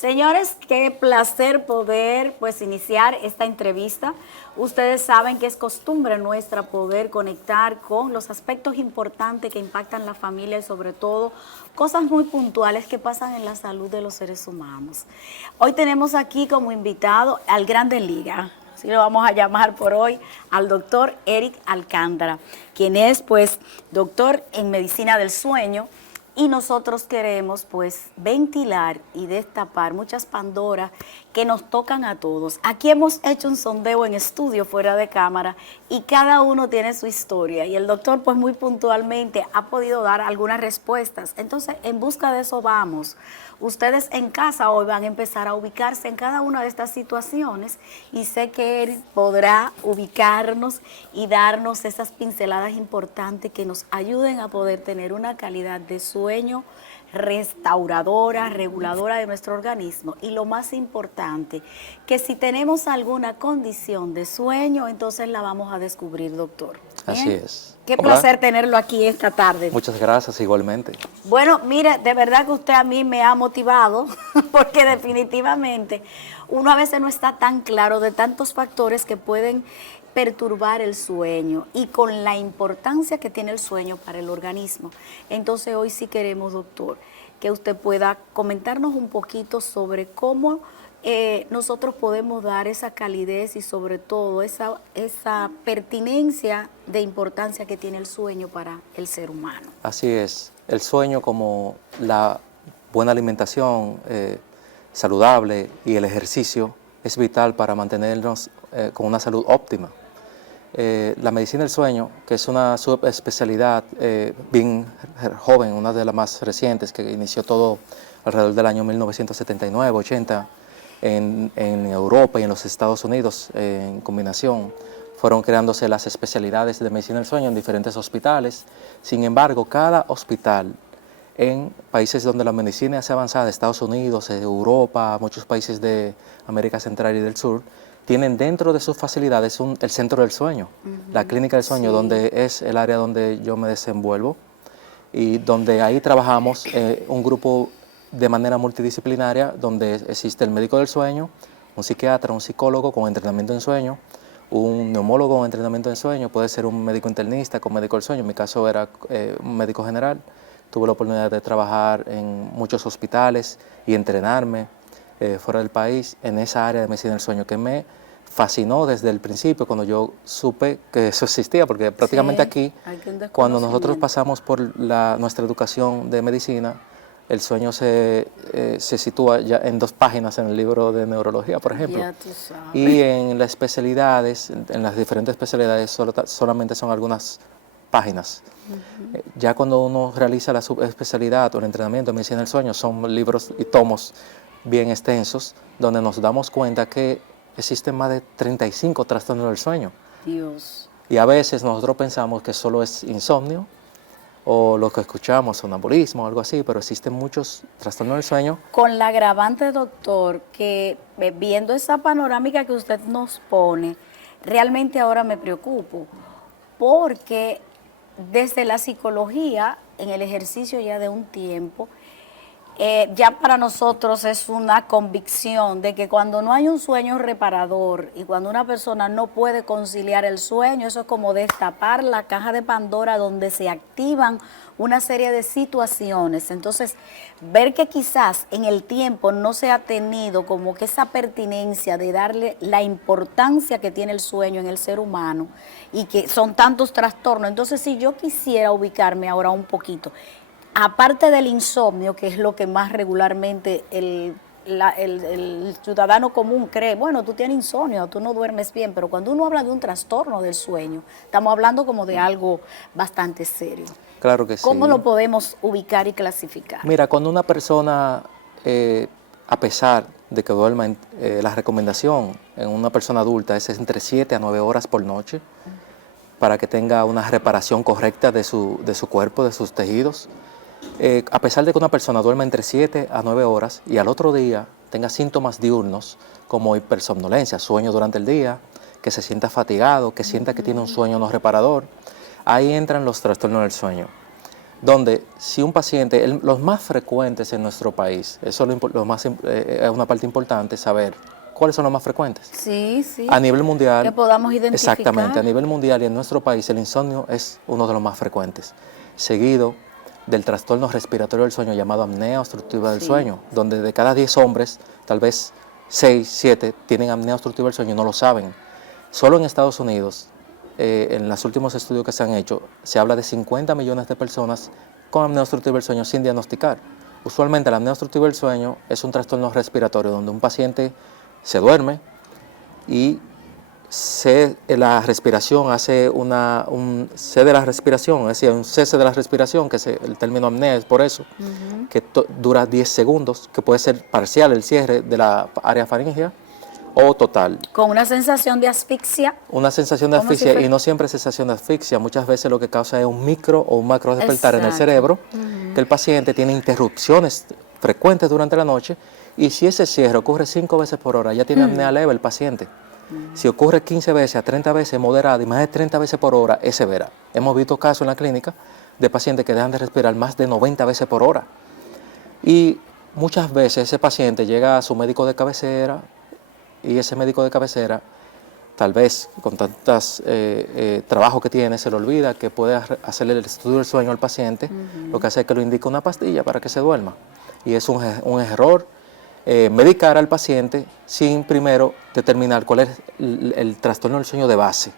Señores, qué placer poder pues iniciar esta entrevista. Ustedes saben que es costumbre nuestra poder conectar con los aspectos importantes que impactan la familia y sobre todo cosas muy puntuales que pasan en la salud de los seres humanos. Hoy tenemos aquí como invitado al Grande Liga, así lo vamos a llamar por hoy, al doctor Eric Alcántara, quien es pues doctor en medicina del sueño. Y nosotros queremos pues ventilar y destapar muchas Pandoras que nos tocan a todos. Aquí hemos hecho un sondeo en estudio fuera de cámara y cada uno tiene su historia y el doctor pues muy puntualmente ha podido dar algunas respuestas. Entonces en busca de eso vamos. Ustedes en casa hoy van a empezar a ubicarse en cada una de estas situaciones y sé que él podrá ubicarnos y darnos esas pinceladas importantes que nos ayuden a poder tener una calidad de sueño restauradora, reguladora de nuestro organismo y lo más importante, que si tenemos alguna condición de sueño, entonces la vamos a descubrir, doctor. ¿Bien? Así es. Qué Hola. placer tenerlo aquí esta tarde. Muchas gracias, igualmente. Bueno, mire, de verdad que usted a mí me ha motivado, porque definitivamente uno a veces no está tan claro de tantos factores que pueden perturbar el sueño y con la importancia que tiene el sueño para el organismo. Entonces hoy sí queremos, doctor, que usted pueda comentarnos un poquito sobre cómo nosotros podemos dar esa calidez y sobre todo esa pertinencia de importancia que tiene el sueño para el ser humano. Así es. El sueño, como la buena alimentación saludable y el ejercicio, es vital para mantenernos con una salud óptima. La medicina del sueño, que es una subespecialidad bien joven, una de las más recientes, que inició todo alrededor del año 1979-80 en Europa y en los Estados Unidos en combinación, fueron creándose las especialidades de medicina del sueño en diferentes hospitales. Sin embargo, cada hospital en países donde la medicina es avanzada, Estados Unidos, Europa, muchos países de América Central y del Sur, tienen dentro de sus facilidades el centro del sueño, la clínica del sueño, sí, donde es el área donde yo me desenvuelvo y donde ahí trabajamos un grupo de manera multidisciplinaria, donde existe el médico del sueño, un psiquiatra, un psicólogo con entrenamiento en sueño, un neumólogo con entrenamiento en sueño, puede ser un médico internista con médico del sueño, en mi caso era un médico general. Tuve la oportunidad de trabajar en muchos hospitales y entrenarme fuera del país en esa área de medicina del sueño que me fascinó desde el principio cuando yo supe que eso existía, porque prácticamente aquí, cuando nosotros pasamos por nuestra educación de medicina, el sueño se sitúa ya en 2 páginas en el libro de neurología, por ejemplo. Ya tú sabes. Y en las especialidades, en las diferentes especialidades, solamente son algunas páginas. Ya cuando uno realiza la subespecialidad o el entrenamiento de medicina del sueño, son libros y tomos bien extensos, donde nos damos cuenta que existen más de 35 trastornos del sueño. Dios. Y a veces nosotros pensamos que solo es insomnio, o lo que escuchamos, sonambulismo, algo así, pero existen muchos trastornos del sueño. Con la agravante, doctor, que viendo esa panorámica que usted nos pone, realmente ahora me preocupo, porque desde la psicología, en el ejercicio ya de un tiempo, ya para nosotros es una convicción de que cuando no hay un sueño reparador y cuando una persona no puede conciliar el sueño, eso es como destapar la caja de Pandora donde se activan una serie de situaciones. Entonces, ver que quizás en el tiempo no se ha tenido como que esa pertinencia de darle la importancia que tiene el sueño en el ser humano y que son tantos trastornos. Entonces, si yo quisiera ubicarme ahora un poquito, aparte del insomnio, que es lo que más regularmente el ciudadano común cree, bueno, tú tienes insomnio, tú no duermes bien, pero cuando uno habla de un trastorno del sueño, estamos hablando como de algo bastante serio. Claro que sí. ¿Cómo lo podemos ubicar y clasificar? Mira, cuando una persona, a pesar de que duerma, la recomendación en una persona adulta es entre 7 a 9 horas por noche, para que tenga una reparación correcta de su cuerpo, de sus tejidos. A pesar de que una persona duerma entre 7 a 9 horas y al otro día tenga síntomas diurnos como hipersomnolencia, sueño durante el día, que se sienta fatigado, que sienta que tiene un sueño no reparador, ahí entran los trastornos del sueño. donde si un paciente, los más frecuentes en nuestro país, eso es una parte importante saber cuáles son los más frecuentes. Sí, sí. A nivel mundial, que podamos identificar. exactamente, a nivel mundial y en nuestro país el insomnio es uno de los más frecuentes, seguido del trastorno respiratorio del sueño llamado apnea obstructiva del sueño, donde de cada 10 hombres, tal vez 6, 7 tienen apnea obstructiva del sueño y no lo saben. Solo en Estados Unidos, en los últimos estudios que se han hecho, se habla de 50 millones de personas con apnea obstructiva del sueño sin diagnosticar. Usualmente la apnea obstructiva del sueño es un trastorno respiratorio donde un paciente se duerme y la respiración hace un cese de la respiración, es decir, un cese de la respiración, que el término apnea es por eso, que dura 10 segundos, que puede ser parcial el cierre de la área faríngea o total. Con una sensación de asfixia. Una sensación de asfixia, y no siempre es sensación de asfixia, muchas veces lo que causa es un micro o un macro despertar en el cerebro, que el paciente tiene interrupciones frecuentes durante la noche, y si ese cierre ocurre 5 veces por hora, ya tiene apnea leve el paciente. Si ocurre 15 veces a 30 veces moderada y más de 30 veces por hora, es severa. Hemos visto casos en la clínica de pacientes que dejan de respirar más de 90 veces por hora. Y muchas veces ese paciente llega a su médico de cabecera, y ese médico de cabecera, tal vez con tantos trabajos que tiene, se le olvida que puede hacerle el estudio del sueño al paciente, lo que hace es que le indica una pastilla para que se duerma. Y es un error medicar al paciente sin primero determinar cuál es el trastorno del sueño de base.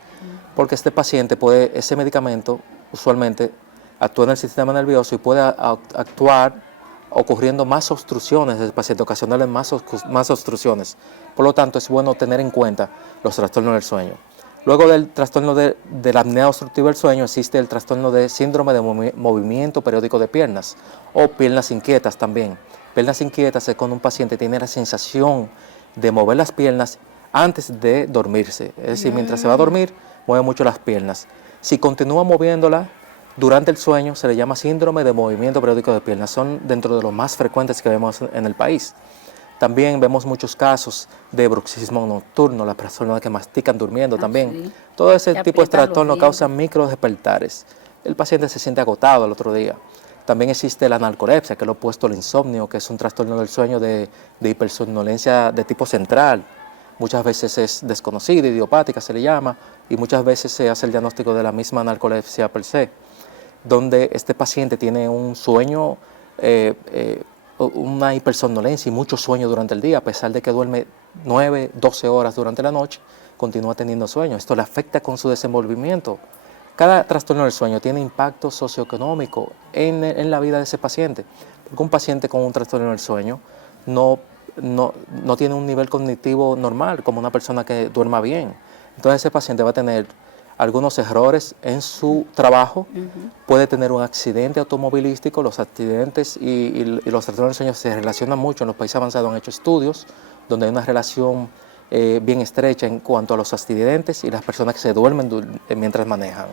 Porque este paciente ese medicamento usualmente actúa en el sistema nervioso y puede actuar ocurriendo más obstrucciones del paciente, ocasionándole más obstrucciones. Por lo tanto, es bueno tener en cuenta los trastornos del sueño. Luego del trastorno de la apnea obstructiva del sueño existe el trastorno de síndrome de movimiento periódico de piernas o piernas inquietas también. Piernas inquietas es cuando un paciente tiene la sensación de mover las piernas antes de dormirse. Es decir, mientras se va a dormir, mueve mucho las piernas. Si continúa moviéndolas durante el sueño, se le llama síndrome de movimiento periódico de piernas. Son dentro de los más frecuentes que vemos en el país. También vemos muchos casos de bruxismo nocturno, las personas que mastican durmiendo también. Sí. Todo ese tipo de trastornos causan micro despertares. El paciente se siente agotado al otro día. También existe la narcolepsia, que es lo opuesto al insomnio, que es un trastorno del sueño de hipersomnolencia de tipo central. Muchas veces es desconocida, idiopática se le llama, y muchas veces se hace el diagnóstico de la misma narcolepsia per se, donde este paciente tiene un sueño, una hipersomnolencia y mucho sueño durante el día, a pesar de que duerme 9, 12 horas durante la noche, continúa teniendo sueño. Esto le afecta con su desenvolvimiento. Cada trastorno del sueño tiene impacto socioeconómico en la vida de ese paciente, porque un paciente con un trastorno del sueño no tiene un nivel cognitivo normal, como una persona que duerma bien. Entonces ese paciente va a tener algunos errores en su trabajo, puede tener un accidente automovilístico. Los accidentes y los trastornos del sueño se relacionan mucho. En los países avanzados han hecho estudios donde hay una relación bien estrecha en cuanto a los accidentes y las personas que se duermen mientras manejan.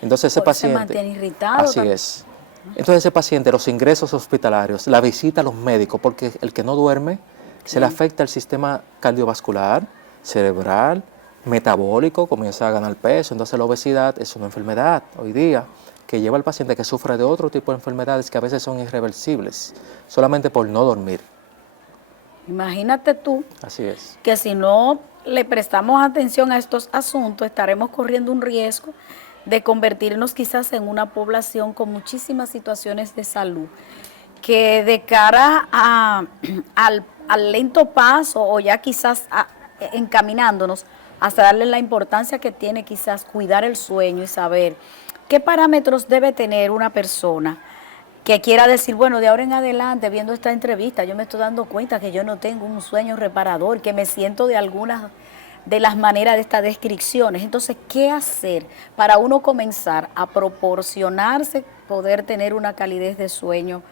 Entonces ese paciente se mantiene irritado. Así es. Entonces ese paciente, los ingresos hospitalarios, la visita a los médicos, porque el que no duerme se le afecta el sistema cardiovascular, cerebral, metabólico, comienza a ganar peso. Entonces la obesidad es una enfermedad hoy día que lleva al paciente que sufre de otro tipo de enfermedades que a veces son irreversibles, solamente por no dormir. Imagínate tú. Así es. Que si no le prestamos atención a estos asuntos, estaremos corriendo un riesgo de convertirnos quizás en una población con muchísimas situaciones de salud, que de cara al lento paso o ya quizás encaminándonos hasta darle la importancia que tiene quizás cuidar el sueño y saber qué parámetros debe tener una persona que quiera decir, bueno, de ahora en adelante, viendo esta entrevista, yo me estoy dando cuenta que yo no tengo un sueño reparador, que me siento de algunas de las maneras de estas descripciones. Entonces, ¿qué hacer para uno comenzar a proporcionarse, poder tener una calidez de sueño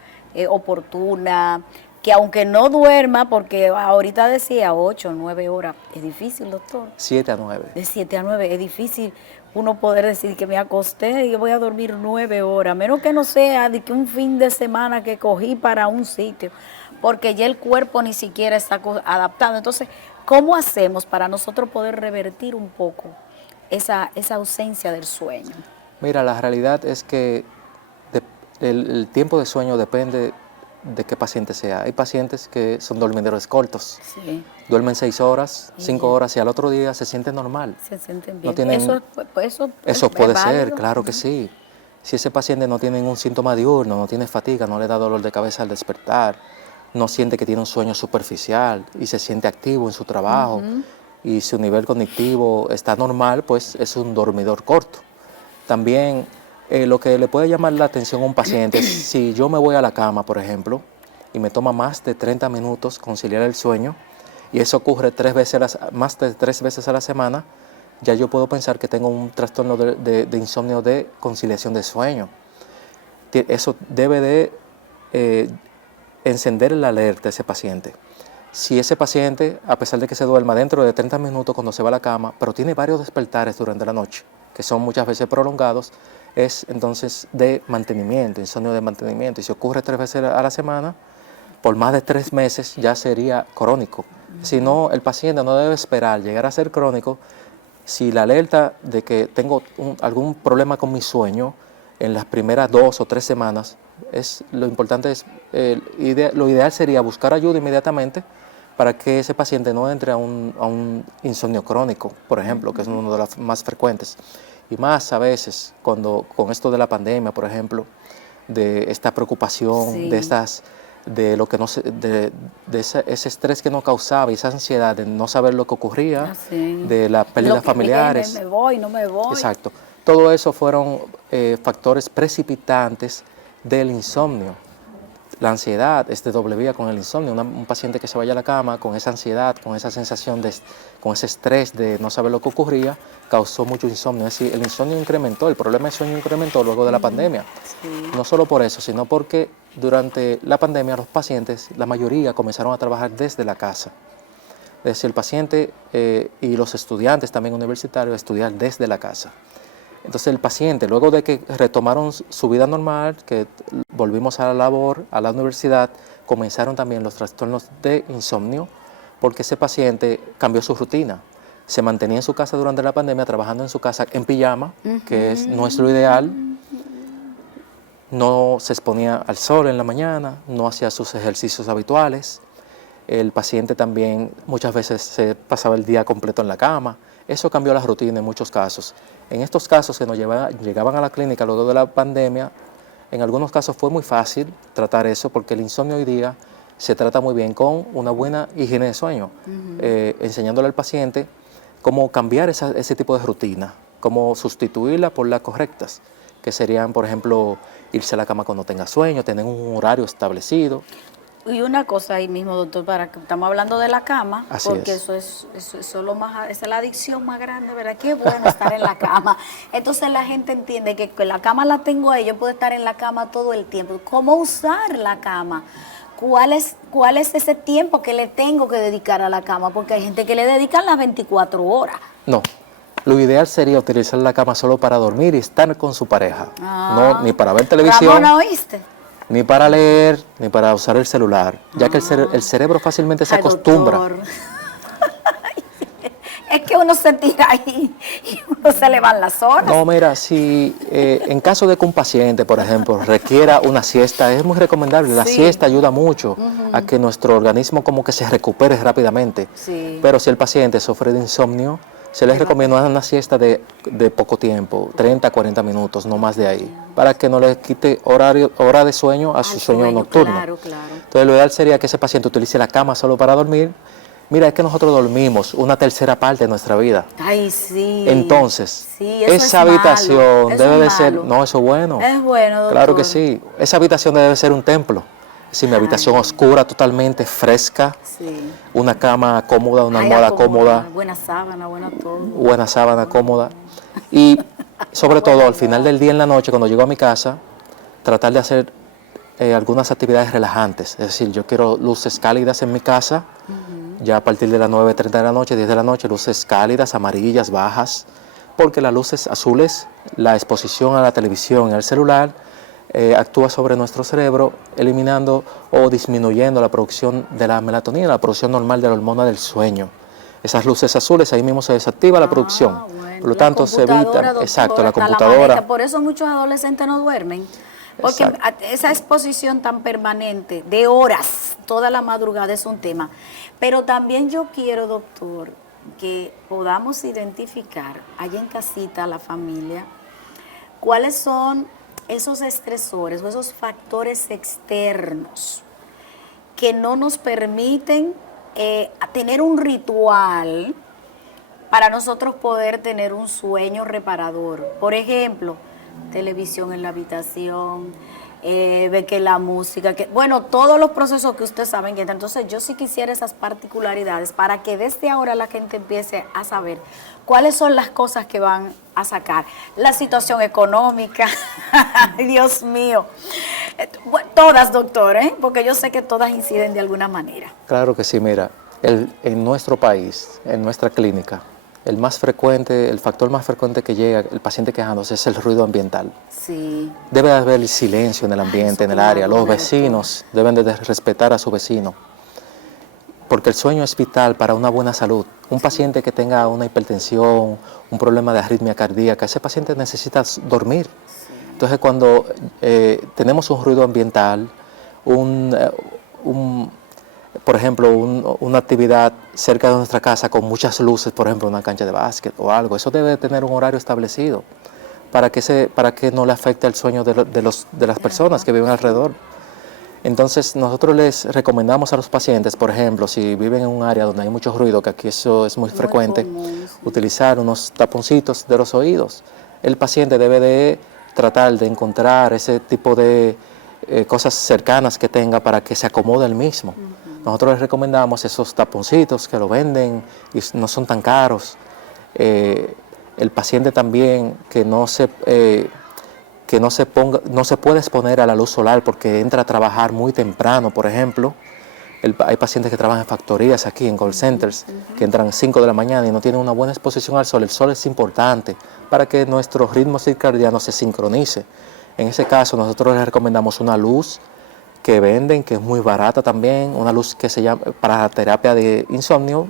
oportuna, que aunque no duerma, porque ahorita decía 8 o 9 horas, es difícil, doctor. 7 a 9. De 7 a 9, es difícil uno poder decir que me acosté y yo voy a dormir 9 horas, menos que no sea de que un fin de semana que cogí para un sitio, porque ya el cuerpo ni siquiera está adaptado. Entonces, ¿cómo hacemos para nosotros poder revertir un poco esa ausencia del sueño? Mira, la realidad es que El tiempo de sueño depende de qué paciente sea. Hay pacientes que son dormidores cortos, Sí, duermen 6 horas, y 5 horas y al otro día se sienten normal. se sienten No bien. tienen, Eso eso es puede ser, válido. claro que sí. Si ese paciente no tiene ningún síntoma diurno, no tiene fatiga, no le da dolor de cabeza al despertar, no siente que tiene un sueño superficial y se siente activo en su trabajo y su nivel cognitivo está normal, pues es un dormidor corto. También lo que le puede llamar la atención a un paciente es si yo me voy a la cama, por ejemplo, y me toma más de 30 minutos conciliar el sueño, y eso ocurre más de 3 veces a la semana, ya yo puedo pensar que tengo un trastorno de insomnio de conciliación de sueño. Eso debe de encender la alerta a ese paciente. Si ese paciente, a pesar de que se duerma dentro de 30 minutos cuando se va a la cama, pero tiene varios despertares durante la noche, que son muchas veces prolongados, es entonces de mantenimiento, insomnio de mantenimiento. Y si ocurre 3 veces a la semana, por más de 3 meses ya sería crónico. Si no, el paciente no debe esperar llegar a ser crónico. Si la alerta de que tengo algún problema con mi sueño en las primeras 2 o 3 semanas, lo importante es, lo ideal sería buscar ayuda inmediatamente para que ese paciente no entre a un insomnio crónico, por ejemplo, que es uno de los más frecuentes. Y más a veces, cuando con esto de la pandemia, por ejemplo, de esta preocupación, Sí. de lo que no ese estrés que nos causaba y esa ansiedad de no saber lo que ocurría, Así. de las pérdidas Lo que viene, familiares. me voy, no me voy. Exacto. Todo eso fueron factores precipitantes del insomnio. La ansiedad es de doble vía con el insomnio. Un paciente que se vaya a la cama con esa ansiedad, con esa sensación, con ese estrés de no saber lo que ocurría, causó mucho insomnio. Es decir, el insomnio incrementó, el problema del sueño incrementó luego de la pandemia. Sí. No solo por eso, sino porque durante la pandemia los pacientes, la mayoría, comenzaron a trabajar desde la casa. Es decir, el paciente y los estudiantes también universitarios estudiar desde la casa. Entonces el paciente, luego de que retomaron su vida normal, que volvimos a la labor, a la universidad, comenzaron también los trastornos de insomnio, porque ese paciente cambió su rutina. Se mantenía en su casa durante la pandemia, trabajando en su casa en pijama, que no es lo ideal. No se exponía al sol en la mañana, no hacía sus ejercicios habituales. El paciente también muchas veces se pasaba el día completo en la cama. Eso cambió la rutina en muchos casos. En estos casos que nos llegaban a la clínica luego de la pandemia, en algunos casos fue muy fácil tratar eso porque el insomnio hoy día se trata muy bien con una buena higiene de sueño, enseñándole al paciente cómo cambiar ese tipo de rutina, cómo sustituirla por las correctas, que serían, por ejemplo, irse a la cama cuando tenga sueño, tener un horario establecido. Y una cosa ahí mismo, doctor, para que estamos hablando de la cama, Así porque es. eso es lo más, esa es la adicción más grande, ¿verdad? Qué bueno estar en la cama. Entonces la gente entiende que la cama la tengo ahí, yo puedo estar en la cama todo el tiempo. ¿Cómo usar la cama? ¿Cuál es ese tiempo que le tengo que dedicar a la cama? Porque hay gente que le dedican las 24 horas. No, lo ideal sería utilizar la cama solo para dormir y estar con su pareja. No, ni para ver televisión, Ramona, ¿oíste? ni para leer, ni para usar el celular, ya que el cerebro fácilmente se Ay, acostumbra. doctor. Es que uno se tira ahí y uno se le van las horas. No, mira, si en caso de que un paciente, por ejemplo, requiera una siesta, es muy recomendable. La Sí. siesta ayuda mucho a que nuestro organismo como que se recupere rápidamente. Sí. Pero si el paciente sufre de insomnio, se les recomienda una siesta de poco tiempo, 30, 40 minutos, no más de ahí, para que no le quite hora de sueño a su Al sueño nocturno. Claro, claro. Entonces, lo ideal sería que ese paciente utilice la cama solo para dormir. Mira, es que nosotros dormimos una tercera parte de nuestra vida. Ay, sí. Entonces, Sí, eso esa es malo. habitación Eso debe es de ser, malo. no, eso es bueno. Es bueno, doctor. Claro que sí. Esa habitación debe ser un templo. Es decir, mi habitación oscura, totalmente fresca, Sí. una cama cómoda, una Ay, almohada acomodada, cómoda, buena sábana, buena todo. buena sábana cómoda. Y sobre todo, al final del día en la noche, cuando llego a mi casa, tratar de hacer algunas actividades relajantes. Es decir, yo quiero luces cálidas en mi casa, ya a partir de las 9:30 de la noche, 10 de la noche, luces cálidas, amarillas, bajas, porque las luces azules, la exposición a la televisión y al celular, actúa sobre nuestro cerebro, eliminando o disminuyendo la producción de la melatonina, la producción normal de la hormona del sueño. Esas luces azules, ahí mismo se desactiva la producción. Bueno. Por lo tanto, se evita, Computadora, doctor, exacto, la hasta computadora. maneta. Por eso muchos adolescentes no duermen. Porque Exacto. esa exposición tan permanente de horas, toda la madrugada es un tema. Pero también yo quiero, doctor, que podamos identificar allá en casita, la familia, cuáles son esos estresores o esos factores externos que no nos permiten tener un ritual para nosotros poder tener un sueño reparador. Por ejemplo, televisión en la habitación, ve que la música, que bueno, todos los procesos que ustedes saben que entran. Entonces yo sí quisiera esas particularidades para que desde ahora la gente empiece a saber cuáles son las cosas que van a sacar. La situación económica, Dios mío. Todas, doctor, porque yo sé que todas inciden de alguna manera. Claro que sí, mira, en nuestro país, en nuestra clínica, el más frecuente, el factor más frecuente que llega el paciente quejándose es el ruido ambiental. Sí. Debe haber el silencio en el ambiente, en el área. Los vecinos deben de respetar a su vecino, porque el sueño es vital para una buena salud. Un paciente que tenga una hipertensión, un problema de arritmia cardíaca, ese paciente necesita dormir. Entonces, cuando tenemos un ruido ambiental, por ejemplo, una actividad cerca de nuestra casa con muchas luces, por ejemplo, una cancha de básquet o algo, eso debe tener un horario establecido para que no le afecte el sueño de las personas que viven alrededor. Entonces, nosotros les recomendamos a los pacientes, por ejemplo, si viven en un área donde hay mucho ruido, que aquí eso es muy frecuente, común, sí. utilizar unos taponcitos de los oídos. El paciente debe de tratar de encontrar ese tipo de cosas cercanas que tenga para que se acomode el mismo. Nosotros les recomendamos esos taponcitos que lo venden y no son tan caros. El paciente también que no se puede exponer a la luz solar porque entra a trabajar muy temprano, por ejemplo. Hay pacientes que trabajan en factorías aquí, en call centers, que entran a 5 de la mañana y no tienen una buena exposición al sol. El sol es importante para que nuestro ritmo circadiano se sincronice. En ese caso, nosotros les recomendamos una luz que venden, que es muy barata también, una luz que se llama para la terapia de insomnio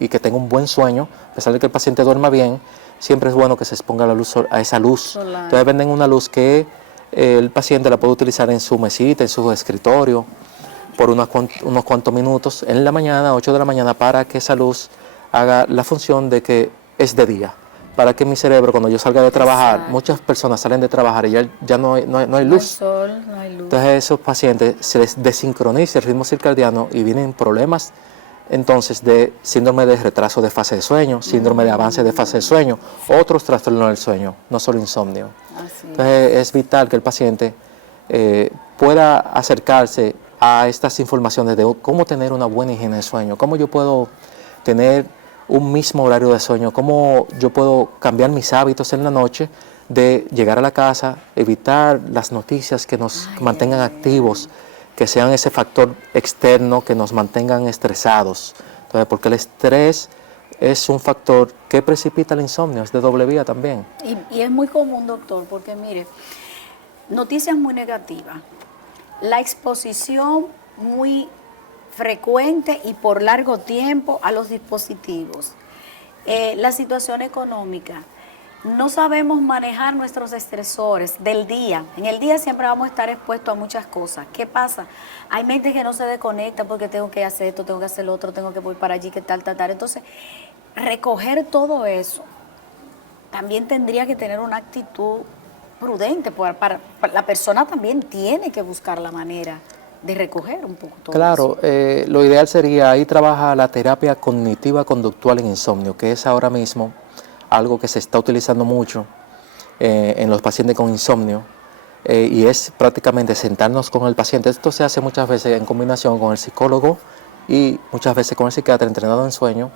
y que tenga un buen sueño, a pesar de que el paciente duerma bien, siempre es bueno que se exponga a esa luz solar. Entonces venden una luz que el paciente la puede utilizar en su mesita, en su escritorio, por unos cuantos minutos en la mañana, 8 de la mañana, para que esa luz haga la función de que es de día. Para que mi cerebro, cuando yo salga de trabajar, exacto, muchas personas salen de trabajar y ya no hay luz. No hay sol, no hay luz. Entonces a esos pacientes se les desincroniza el ritmo circadiano y vienen problemas entonces de síndrome de retraso de fase de sueño, síndrome de avance de fase de sueño, otros trastornos del sueño, no solo insomnio. Entonces es vital que el paciente pueda acercarse a estas informaciones de cómo tener una buena higiene de sueño, cómo yo puedo tener un mismo horario de sueño, cómo yo puedo cambiar mis hábitos en la noche, de llegar a la casa, evitar las noticias que nos mantengan activos, que sean ese factor externo que nos mantengan estresados. Entonces, porque el estrés es un factor que precipita el insomnio, es de doble vía también. Y es muy común, doctor, porque mire, noticias muy negativas, la exposición muy frecuente y por largo tiempo a los dispositivos, la situación económica, no sabemos manejar nuestros estresores del día. En el día siempre vamos a estar expuestos a muchas cosas. ¿Qué pasa? Hay mente que no se desconecta porque tengo que hacer esto, tengo que hacer lo otro, tengo que ir para allí, que tal. Entonces, recoger todo eso también tendría que tener una actitud prudente. La persona también tiene que buscar la manera de recoger un poco todo claro, eso. Lo ideal sería, ahí trabaja la terapia cognitiva conductual en insomnio, que es ahora mismo algo que se está utilizando mucho en los pacientes con insomnio, y es prácticamente sentarnos con el paciente. Esto se hace muchas veces en combinación con el psicólogo y muchas veces con el psiquiatra entrenado en sueño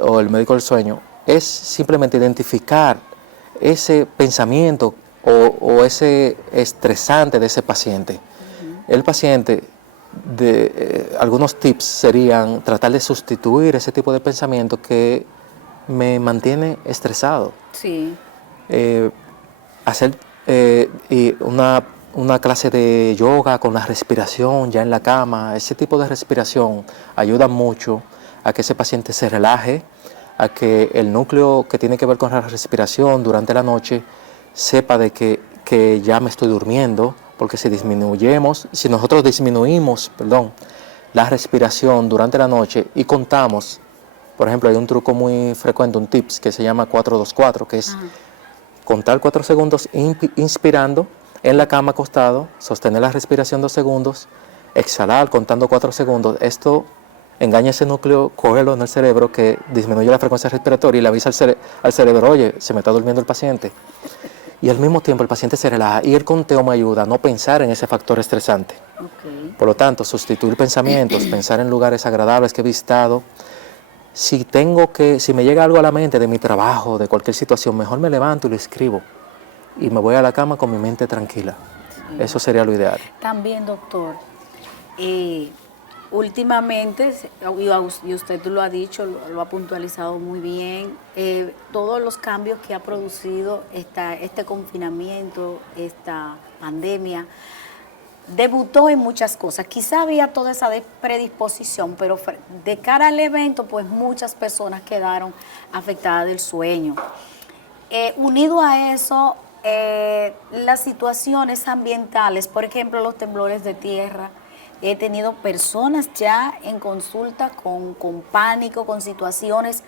o el médico del sueño. Es simplemente identificar ese pensamiento o ese estresante de ese paciente. El paciente, algunos tips serían tratar de sustituir ese tipo de pensamiento que me mantiene estresado. Sí. Hacer una clase de yoga con la respiración ya en la cama, ese tipo de respiración ayuda mucho a que ese paciente se relaje, a que el núcleo que tiene que ver con la respiración durante la noche sepa de que que ya me estoy durmiendo, porque si nosotros disminuimos, la respiración durante la noche y contamos, por ejemplo, hay un truco muy frecuente, un tips que se llama 4-2-4, que es contar 4 segundos inspirando en la cama acostado, sostener la respiración 2 segundos, exhalar contando 4 segundos. Esto engaña ese núcleo coelo en el cerebro que disminuye la frecuencia respiratoria y le avisa al cerebro, oye, se me está durmiendo el paciente. Y al mismo tiempo el paciente se relaja y el conteo me ayuda a no pensar en ese factor estresante. Okay. Por lo tanto, sustituir pensamientos, pensar en lugares agradables que he visitado. Si me llega algo a la mente de mi trabajo, de cualquier situación, mejor me levanto y lo escribo. Y me voy a la cama con mi mente tranquila. Sí. Eso sería lo ideal. También, doctor, últimamente, y usted lo ha dicho, lo ha puntualizado muy bien, todos los cambios que ha producido este confinamiento, esta pandemia, debutó en muchas cosas. Quizá había toda esa predisposición, pero de cara al evento, pues muchas personas quedaron afectadas del sueño. Unido a eso, las situaciones ambientales, por ejemplo, los temblores de tierra. He tenido personas ya en consulta con pánico, con situaciones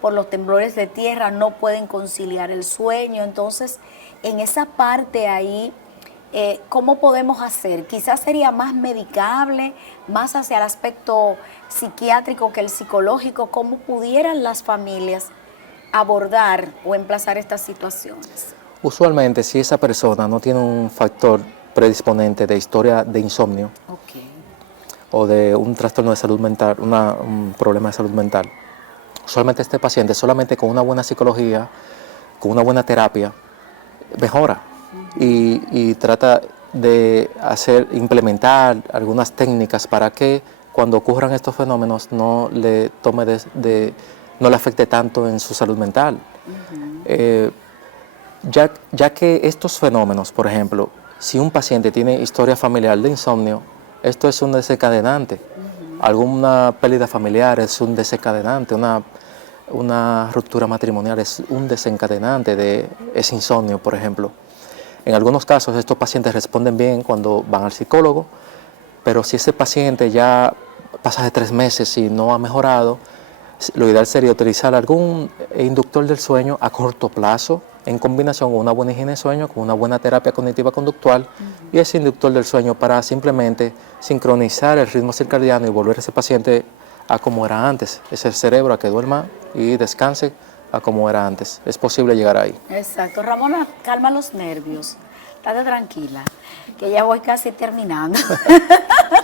por los temblores de tierra, no pueden conciliar el sueño. Entonces, en esa parte ahí, ¿cómo podemos hacer? Quizás sería más medicable, más hacia el aspecto psiquiátrico que el psicológico. ¿Cómo pudieran las familias abordar o emplazar estas situaciones? Usualmente, si esa persona no tiene un factor predisponente de historia de insomnio, o de un trastorno de salud mental, un problema de salud mental, usualmente este paciente solamente con una buena psicología, con una buena terapia, mejora y trata de implementar algunas técnicas para que cuando ocurran estos fenómenos no le afecte tanto en su salud mental. Ya que estos fenómenos, por ejemplo, si un paciente tiene historia familiar de insomnio, esto es un desencadenante. Alguna pérdida familiar es un desencadenante, una ruptura matrimonial es un desencadenante de ese insomnio, por ejemplo. En algunos casos estos pacientes responden bien cuando van al psicólogo, pero si ese paciente ya pasa de 3 meses y no ha mejorado, lo ideal sería utilizar algún inductor del sueño a corto plazo, en combinación con una buena higiene de sueño, con una buena terapia cognitiva conductual, y ese inductor del sueño para simplemente sincronizar el ritmo circadiano y volver a ese paciente a como era antes, ese cerebro a que duerma y descanse a como era antes. Es posible llegar ahí. Exacto. Ramona, calma los nervios, estate tranquila, que ya voy casi terminando.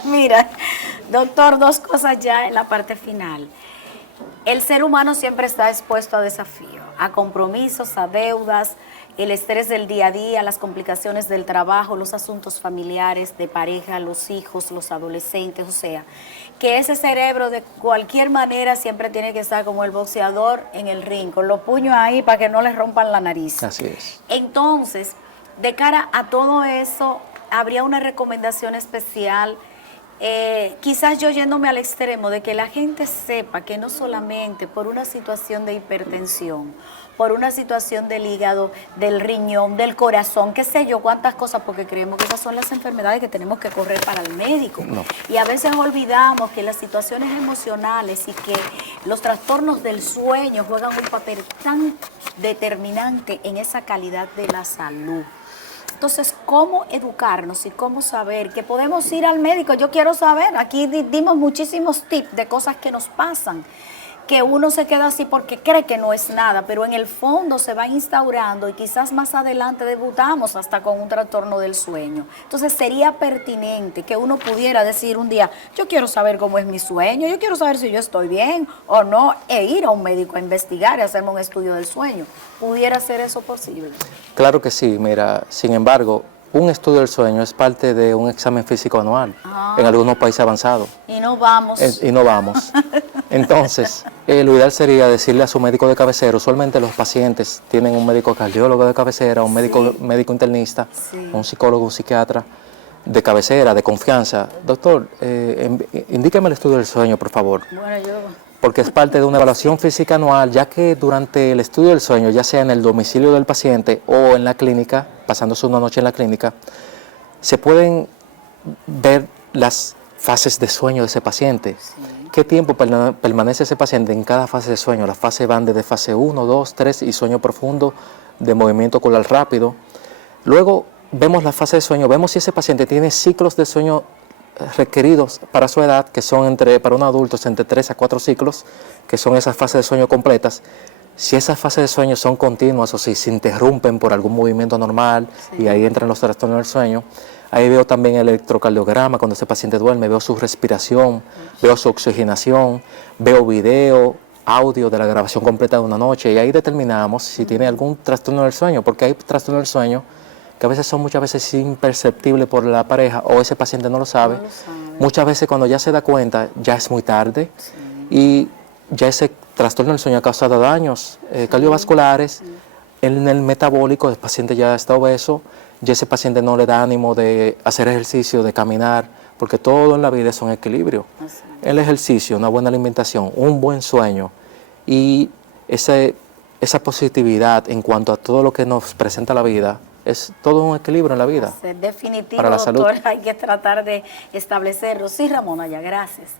Mira, doctor, 2 cosas ya en la parte final. El ser humano siempre está expuesto a desafíos, a compromisos, a deudas, el estrés del día a día, las complicaciones del trabajo, los asuntos familiares, de pareja, los hijos, los adolescentes, o sea, que ese cerebro de cualquier manera siempre tiene que estar como el boxeador en el ring, con los puños ahí para que no le rompan la nariz. Así es. Entonces, de cara a todo eso, habría una recomendación especial. Quizás yo yéndome al extremo de que la gente sepa que no solamente por una situación de hipertensión, por una situación del hígado, del riñón, del corazón, qué sé yo, cuántas cosas, porque creemos que esas son las enfermedades que tenemos que correr para el médico. No. Y a veces olvidamos que las situaciones emocionales y que los trastornos del sueño juegan un papel tan determinante en esa calidad de la salud. Entonces, ¿cómo educarnos y cómo saber que podemos ir al médico? Yo quiero saber, aquí dimos muchísimos tips de cosas que nos pasan, que uno se queda así porque cree que no es nada, pero en el fondo se va instaurando y quizás más adelante debutamos hasta con un trastorno del sueño. Entonces, sería pertinente que uno pudiera decir un día, yo quiero saber cómo es mi sueño, yo quiero saber si yo estoy bien o no, e ir a un médico a investigar y hacerme un estudio del sueño. ¿Pudiera ser eso posible? Claro que sí, mira, sin embargo, un estudio del sueño es parte de un examen físico anual en algunos países avanzados. Y no vamos. Entonces, lo ideal sería decirle a su médico de cabecera. Usualmente los pacientes tienen un médico cardiólogo de cabecera, un médico internista, un psicólogo, un psiquiatra de cabecera, de confianza. Doctor, indíqueme el estudio del sueño, por favor. Bueno, yo porque es parte de una evaluación física anual, ya que durante el estudio del sueño, ya sea en el domicilio del paciente o en la clínica, pasándose una noche en la clínica, se pueden ver las fases de sueño de ese paciente. Sí. ¿Qué tiempo permanece ese paciente en cada fase de sueño? Las fases van desde fase 1, 2, 3 y sueño profundo, de movimiento ocular rápido. Luego vemos la fase de sueño, vemos si ese paciente tiene ciclos de sueño requeridos para su edad, que son para un adulto entre 3 a 4 ciclos, que son esas fases de sueño completas. Si esas fases de sueño son continuas o si se interrumpen por algún movimiento normal, sí, y ahí entran los trastornos del sueño. Ahí veo también el electrocardiograma cuando ese paciente duerme, veo su respiración, veo su oxigenación, veo video, audio de la grabación completa de una noche, y ahí determinamos si tiene algún trastorno del sueño, porque hay trastornos del sueño que a veces son muchas veces imperceptibles por la pareja o ese paciente no lo sabe. Muchas veces cuando ya se da cuenta ya es muy tarde, sí, y ya ese trastorno del sueño ha causado daños cardiovasculares, en el metabólico, el paciente ya está obeso, ya ese paciente no le da ánimo de hacer ejercicio, de caminar, porque todo en la vida es un equilibrio. El ejercicio, una buena alimentación, un buen sueño y esa positividad en cuanto a todo lo que nos presenta la vida, es todo un equilibrio en la vida. Definitivo, para la doctor, salud. Hay que tratar de establecerlo. Sí, Ramona, ya, gracias.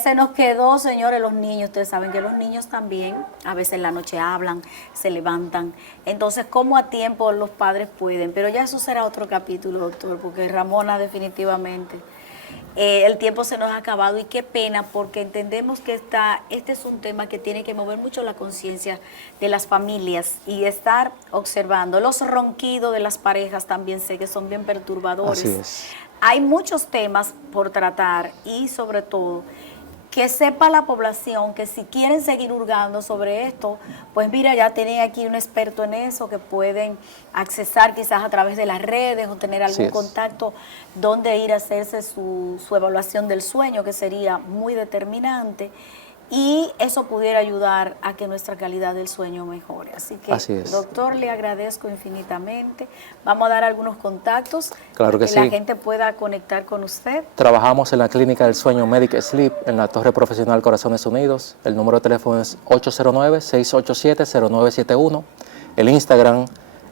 Se nos quedó, señores, los niños. Ustedes saben que los niños también a veces en la noche hablan, se levantan. Entonces, ¿cómo a tiempo los padres pueden? Pero ya eso será otro capítulo, doctor, porque Ramona definitivamente... el tiempo se nos ha acabado y qué pena, porque entendemos que este es un tema que tiene que mover mucho la conciencia de las familias y estar observando. Los ronquidos de las parejas también sé que son bien perturbadores. Así es. Hay muchos temas por tratar y sobre todo que sepa la población que si quieren seguir hurgando sobre esto, pues mira, ya tienen aquí un experto en eso que pueden accesar quizás a través de las redes o tener algún contacto donde ir a hacerse su evaluación del sueño, que sería muy determinante, y eso pudiera ayudar a que nuestra calidad del sueño mejore. Así que, doctor, le agradezco infinitamente. Vamos a dar algunos contactos para que la gente pueda conectar con usted. Trabajamos en la Clínica del Sueño Medic Sleep, en la Torre Profesional Corazones Unidos. El número de teléfono es 809-687-0971. El Instagram,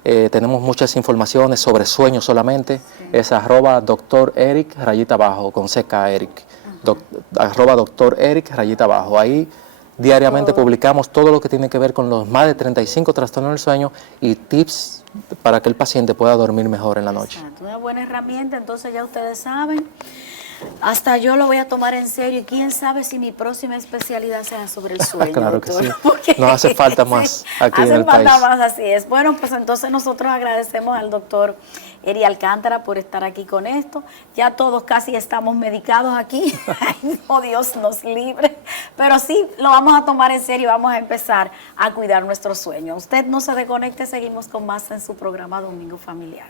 tenemos muchas informaciones sobre sueño solamente. Es @Dr. Eric _ con CK Eric. @Dr. Eric _ Ahí diariamente publicamos todo lo que tiene que ver con los más de 35 trastornos del sueño y tips para que el paciente pueda dormir mejor en la noche. Exacto, una buena herramienta, entonces ya ustedes saben. Hasta yo lo voy a tomar en serio y quién sabe si mi próxima especialidad sea sobre el sueño. Claro doctor, que sí. Nos hace falta más aquí en el país. Hace falta más, así es. Bueno, pues entonces nosotros agradecemos al doctor Eri Alcántara por estar aquí con esto. Ya todos casi estamos medicados aquí. Ay, no, Dios nos libre. Pero sí, lo vamos a tomar en serio y vamos a empezar a cuidar nuestro sueño. Usted no se desconecte, seguimos con más en su programa Domingo Familiar.